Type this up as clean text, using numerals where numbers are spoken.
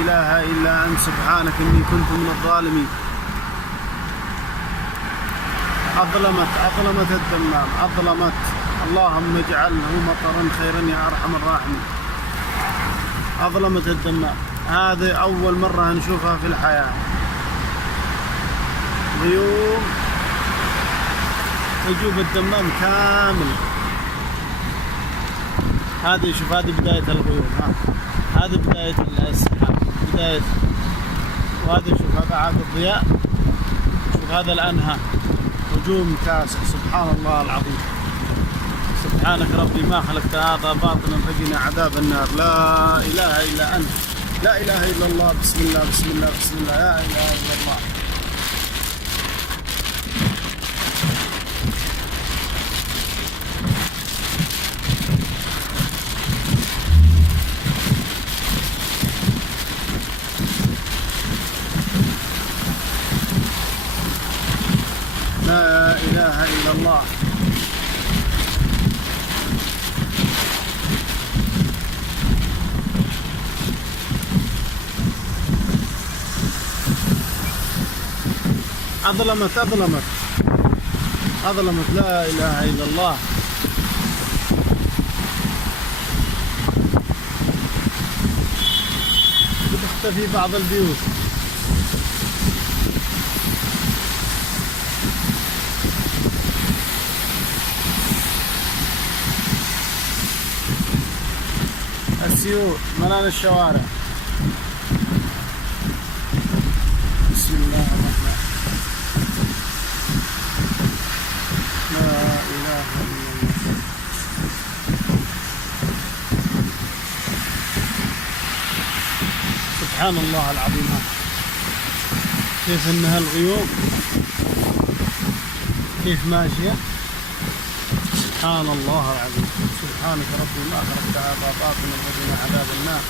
إله إلا أنت سبحانك إني كنت من الظالمين. أظلمت الدمام، أظلمت. اللهم اجعله مطرا خيرا يا أرحم الراحمين. أظلمت الدمام. هذه أول مرة نشوفها في الحياة، غيوم تجوب الدمام كامل. هذه شوف، هذه بداية الغيوم، هذه بداية السحاب، بداية. وهذا شوف، هذا عاد الضياء. شوف هذا الأنهار، هجوم كاسح. سبحان الله العظيم. سبحانك ربي ما خلقت هذا باطلا فقنا عذاب النار. لا إله إلا أنت، لا إله إلا الله. بسم الله بسم الله بسم الله، لا إله إلا الله. لا إله إلا الله. أظلمت أظلمت أظلمت. لا إله إلا الله. بتختفي بعض البيوت. السيول ملان الشوارع. بسم الله الرحمن. لا إله إلا الله. سبحان الله العظيم. كيف انها الغيوم كيف ماشية. سبحان الله العظيم. سبحانك ربي ما خلقت هذا باطلا وقنا عذاب النار.